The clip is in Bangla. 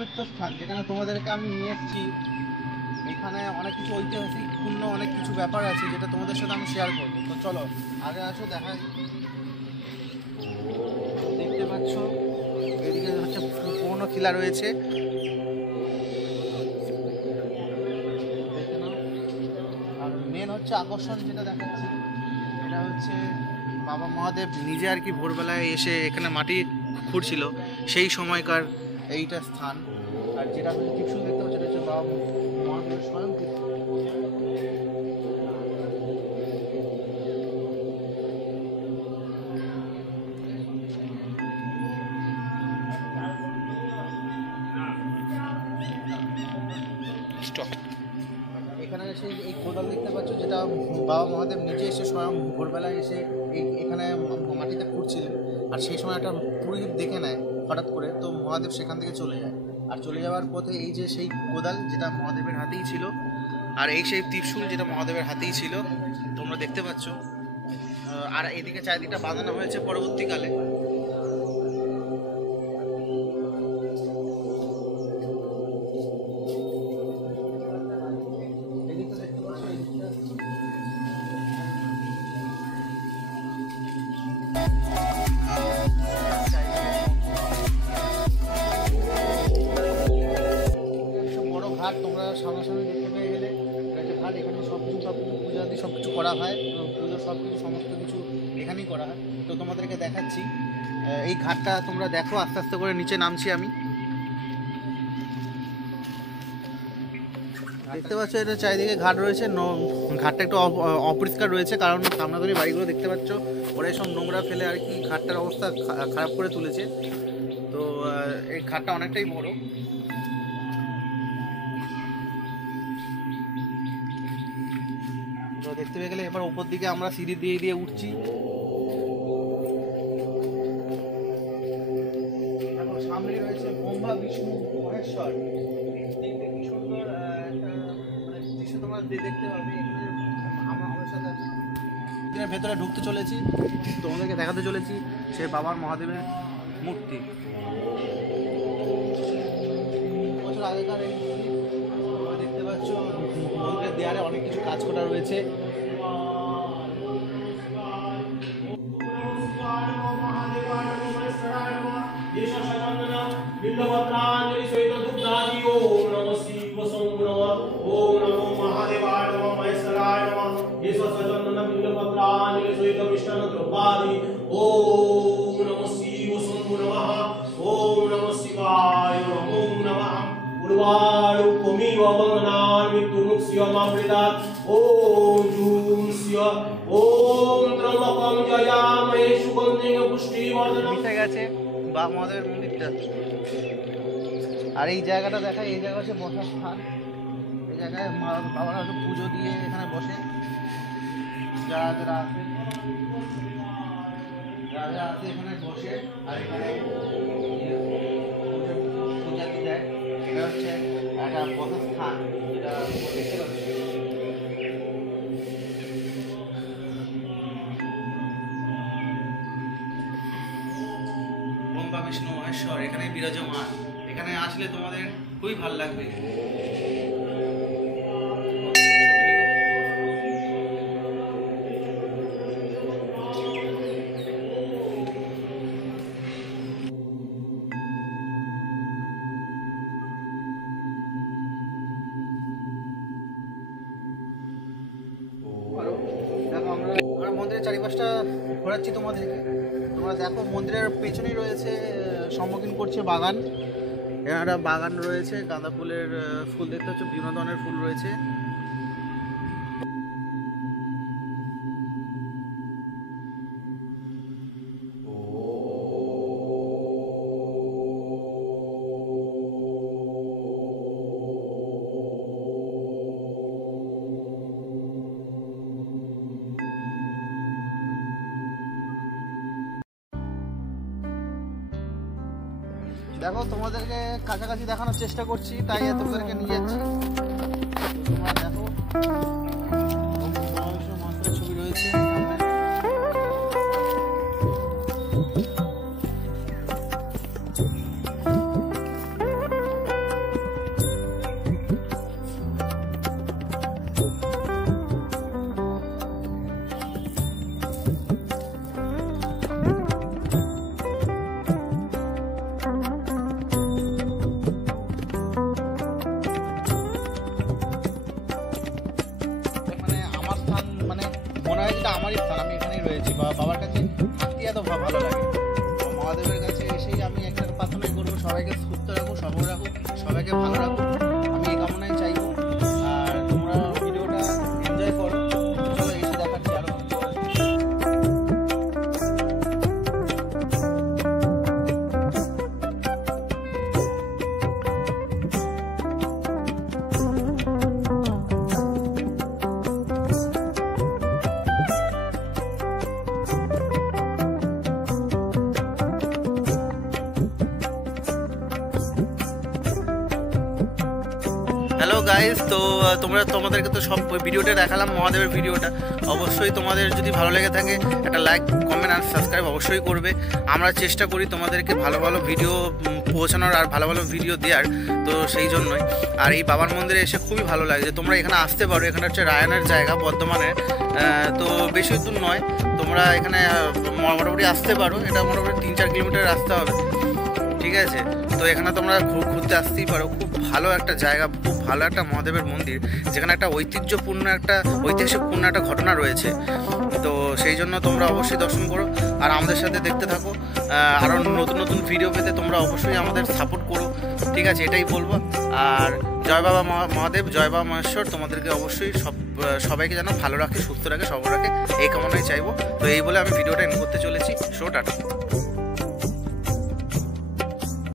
পবিত্র স্থান যেখানে তোমাদেরকে আমি নিয়ে এসেছি। এখানে অনেক কিছু ঐতিহাসিকপূর্ণ অনেক কিছু ব্যাপার আছে যেটা তোমাদের সাথে আমি শেয়ার করবো। তো চলো আগে আসো, দেখাই। দেখতে পাচ্ছ এদিকে হচ্ছে পুরনো কিলা রয়েছে, দেখে নাও। আর মেন হচ্ছে আকর্ষণ যেটা দেখাচ্ছি, এটা হচ্ছে বাবা মহাদেব নিজে আর কি ভোরবেলায় এসে এখানে মাটি খুঁড়ছিল সেই সময়কার এইটা স্থান। আর যেটা হচ্ছে ত্রিশূল দেখতে পাচ্ছ, এটা হচ্ছে বাবা মহাদেবের স্বয়ং ত্রিশূল। এখানে সেই এই কোদাল দেখতে পাচ্ছ, যেটা বাবা মহাদেব নিজে এসে স্বয়ং ভোরবেলায় এসে এখানে মাটিতে খুঁড়ছিলেন। আর সেই সময় একটা পুরোহিত দেখে নেয় হঠাৎ করে, তো মহাদেব সেখান থেকে চলে যায়। আর চলে যাওয়ার পথে এই যে সেই কোদাল যেটা মহাদেবের হাতেই ছিল, আর এই সেই ত্রিশূল যেটা মহাদেবের হাতেই ছিল, তোমরা দেখতে পাচ্ছ। আর এদিকে চারিদিকটা বাঁধানো হয়েছে পরবর্তীকালে। ঘাট তোমরা সামনাসামনি দেখতে পেয়ে গেলে, একটা ঘাট। এখানে সব কিছু পূজা দিয়ে সব কিছু করা হয়, পুজো সব কিছু সমস্ত কিছু এখানেই করা হয়। তো তোমাদেরকে দেখাচ্ছি এই ঘাটটা, তোমরা দেখো। আস্তে আস্তে করে নিচে নামছি আমি। দেখতে পাচ্ছ এটা চারিদিকে ঘাট রয়েছে। ঘাটটা একটু অপরিষ্কার রয়েছে, কারণ সামনাসামনি বাড়িগুলো দেখতে পাচ্ছ, ওরা সব নোংরা ফেলে আর কি ঘাটটার অবস্থা খারাপ করে তুলেছে। তো এই ঘাটটা অনেকটাই বড়। তো দেখতে পেয়ে গেলে এবার উপর দিকে আমরা সিঁড়ি দিয়ে দিয়ে উঠছি। এখন সামনে রয়েছে ব্রহ্মা বিষ্ণু মহেশ্বর। দেখতে কি সুন্দর একটা দৃশ্য তোমরা দেখতে পাবে। এখানে আমার সাথে ভেতরে ঢুকতে চলেছি, তোমাদেরকে দেখাতে চলেছি সেই বাবার মহাদেবের মূর্তি। বছর আগেকার এই মূর্তি তোমরা দেখতে পাচ্ছ। মন্দিরের দেয়ালে অনেক কিছু কাজ করা রয়েছে। মিশে গেছে বাবা মহাদেবের মন্দিরটা। আর এই জায়গাটা দেখা, এই জায়গা হচ্ছে বসার স্থান। এই জায়গায় বাবারা হয়তো পুজো দিয়ে এখানে বসে। যারা যারা আছে, যারা আছে এখানে বসে আর এখানে পূজা দিয়ে দেয়। এটা হচ্ছে একটা বসার স্থান, যেটা দেখতে পাচ্ছি। ব্রহ্মা বিষ্ণু মহেশ্বর এখানে বিরাজমান। এখানে আসলে তোমাদের খুবই ভালো লাগবে। দেখো আমরা মন্দিরের চারিপাশটা ঘোরাচ্ছি তোমাদেরকে। তোমরা দেখো মন্দিরের পেছনেই রয়েছে, সম্মুখীন করছে বাগান। এখানে একটা বাগান রয়েছে, গাঁদা ফুলের ফুল দেখতে হচ্ছে, বিভিন্ন ধরনের ফুল রয়েছে। দেখো তোমাদেরকে কাছাকাছি দেখানোর চেষ্টা করছি, তাই তোমাদেরকে নিয়ে যাচ্ছি। তোমরা দেখো মহাদেবের ছবি রয়েছে। বাবার কাছে থাকতে এত ভালো লাগে। তো মহাদেবের কাছে এসেই আমি একটা প্রার্থনাই করবো, সবাইকে সুস্থ রাখুক, সবল রাখুক, সবাইকে ভালো রাখুক, আমি এই কামনাই চাইবো। আর তোমরা ভিডিওটা এনজয় করো, চলো এসে দেখাচ্ছি আরো। হ্যালো গাইস, তো তোমাদেরকে তো সব ভিডিওটা দেখালাম, মহাদেবের ভিডিওটা। অবশ্যই তোমাদের যদি ভালো লেগে থাকে একটা লাইক, কমেন্ট আর সাবস্ক্রাইব অবশ্যই করবে। আমরা চেষ্টা করি তোমাদেরকে ভালো ভালো ভিডিও পৌঁছানোর আর ভালো ভালো ভিডিও দেওয়ার, তো সেই জন্যই। আর এই বাবার মন্দিরে এসে খুবই ভালো লাগে যে তোমরা এখানে আসতে পারো। এখানে হচ্ছে রায়নের জায়গা, বর্ধমানের, তো বেশি দূর নয়, তোমরা এখানে মোটামুটি আসতে পারো। এটা মোটামুটি 3-4 কিলোমিটার রাস্তা হবে, ঠিক আছে। তো এখানে তোমরা ঘুরতে আসতেই পারো। খুব ভালো একটা জায়গা, খুব ভালো একটা মহাদেবের মন্দির, যেখানে একটা ঐতিহ্যপূর্ণ একটা ঘটনা রয়েছে। তো সেই জন্য তোমরা অবশ্যই দর্শন করো আর আমাদের সাথে দেখতে থাকো। আরও নতুন নতুন ভিডিও পেতে তোমরা অবশ্যই আমাদের সাপোর্ট করো, ঠিক আছে, এটাই বলবো। আর জয় বাবা মহাদেব, জয় বাবা মহেশ্বর, তোমাদেরকে অবশ্যই সবাইকে যেন ভালো রাখে, সুস্থ রাখে, সবল রাখে, এই কামনাই চাইবো। তো এই বলে আমি ভিডিওটা এন্ড করতে চলেছি। টাটা।